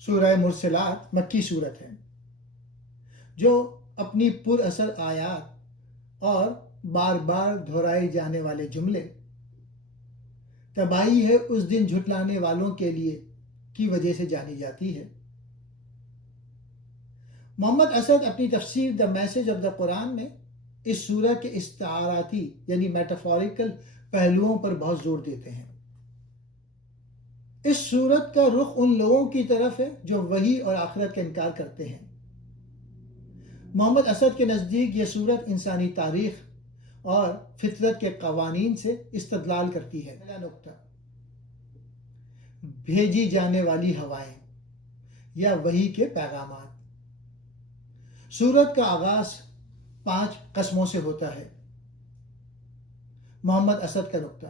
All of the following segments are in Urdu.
سورہ مرسلات مکی صورت ہے جو اپنی پر اثر آیات اور بار بار دہرائے جانے والے جملے تباہی ہے اس دن جھٹلانے والوں کے لیے کی وجہ سے جانی جاتی ہے۔ محمد اسد اپنی تفسیر دا میسج آف دا قرآن میں اس سورہ کے استعاراتی یعنی میٹافوریکل پہلوؤں پر بہت زور دیتے ہیں۔ اس سورت کا رخ ان لوگوں کی طرف ہے جو وحی اور آخرت کا انکار کرتے ہیں۔ محمد اسد کے نزدیک یہ سورت انسانی تاریخ اور فطرت کے قوانین سے استدلال کرتی ہے۔ پہلا نقطہ، بھیجی جانے والی ہوائیں یا وحی کے پیغامات۔ سورت کا آغاز 5 قسموں سے ہوتا ہے۔ محمد اسد کا نقطہ،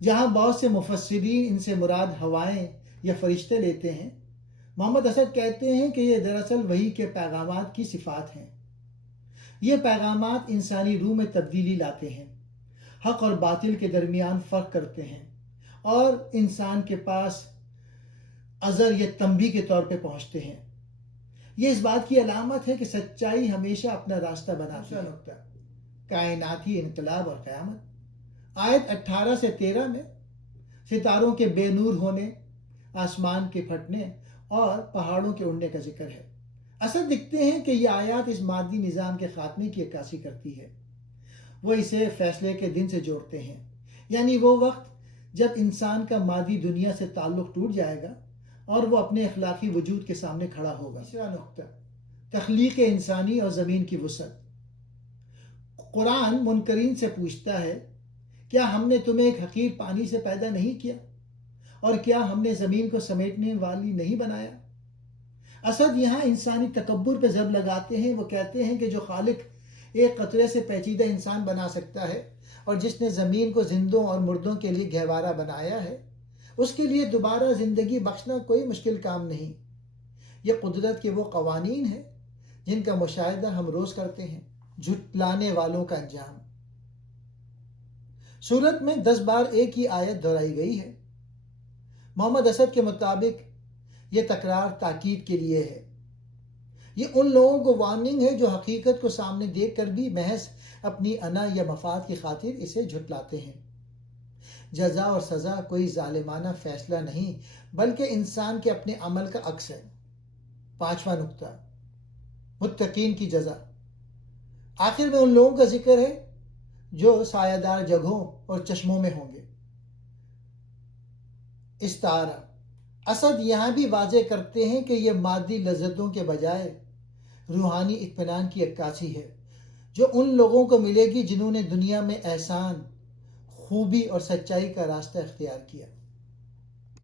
جہاں بہت سے مفسرین ان سے مراد ہوائیں یا فرشتے لیتے ہیں، محمد اسد کہتے ہیں کہ یہ دراصل وحی کے پیغامات کی صفات ہیں۔ یہ پیغامات انسانی روح میں تبدیلی لاتے ہیں، حق اور باطل کے درمیان فرق کرتے ہیں اور انسان کے پاس عذر یا تنبیہ کے طور پہ پہنچتے ہیں۔ یہ اس بات کی علامت ہے کہ سچائی ہمیشہ اپنا راستہ بناتی ہے۔ نقطہ، کائناتی انقلاب اور قیامت۔ آیت 18 سے 13 میں ستاروں کے بے نور ہونے، آسمان کے پھٹنے اور پہاڑوں کے اڑنے کا ذکر ہے۔ اسد لکھتے ہیں کہ یہ آیات اس مادی نظام کے خاتمے کی عکاسی کرتی ہے۔ وہ اسے فیصلے کے دن سے جوڑتے ہیں، یعنی وہ وقت جب انسان کا مادی دنیا سے تعلق ٹوٹ جائے گا اور وہ اپنے اخلاقی وجود کے سامنے کھڑا ہوگا۔ تیسرا نقطہ، تخلیق انسانی اور زمین کی وسعت۔ قرآن منکرین سے پوچھتا ہے، کیا ہم نے تمہیں ایک حقیر پانی سے پیدا نہیں کیا؟ اور کیا ہم نے زمین کو سمیٹنے والی نہیں بنایا؟ اسد یہاں انسانی تکبر پہ ضرب لگاتے ہیں۔ وہ کہتے ہیں کہ جو خالق ایک قطرے سے پیچیدہ انسان بنا سکتا ہے اور جس نے زمین کو زندوں اور مردوں کے لیے گہوارہ بنایا ہے، اس کے لیے دوبارہ زندگی بخشنا کوئی مشکل کام نہیں۔ یہ قدرت کے وہ قوانین ہیں جن کا مشاہدہ ہم روز کرتے ہیں۔ جھٹلانے والوں کا انجام۔ سورت میں 10 بار ایک ہی آیت دہرائی گئی ہے۔ محمد اسد کے مطابق یہ تکرار تاکید کے لیے ہے۔ یہ ان لوگوں کو وارننگ ہے جو حقیقت کو سامنے دیکھ کر بھی محض اپنی انا یا مفاد کی خاطر اسے جھٹلاتے ہیں۔ جزا اور سزا کوئی ظالمانہ فیصلہ نہیں بلکہ انسان کے اپنے عمل کا عکس ہے۔ 5واں نقطہ، متقین کی جزا۔ آخر میں ان لوگوں کا ذکر ہے جو سایہ دار جگہوں اور چشموں میں ہوں گے۔ استعارہ۔ اسد یہاں بھی واضح کرتے ہیں کہ یہ مادی لذتوں کے بجائے روحانی اطمینان کی عکاسی ہے جو ان لوگوں کو ملے گی جنہوں نے دنیا میں احسان، خوبی اور سچائی کا راستہ اختیار کیا۔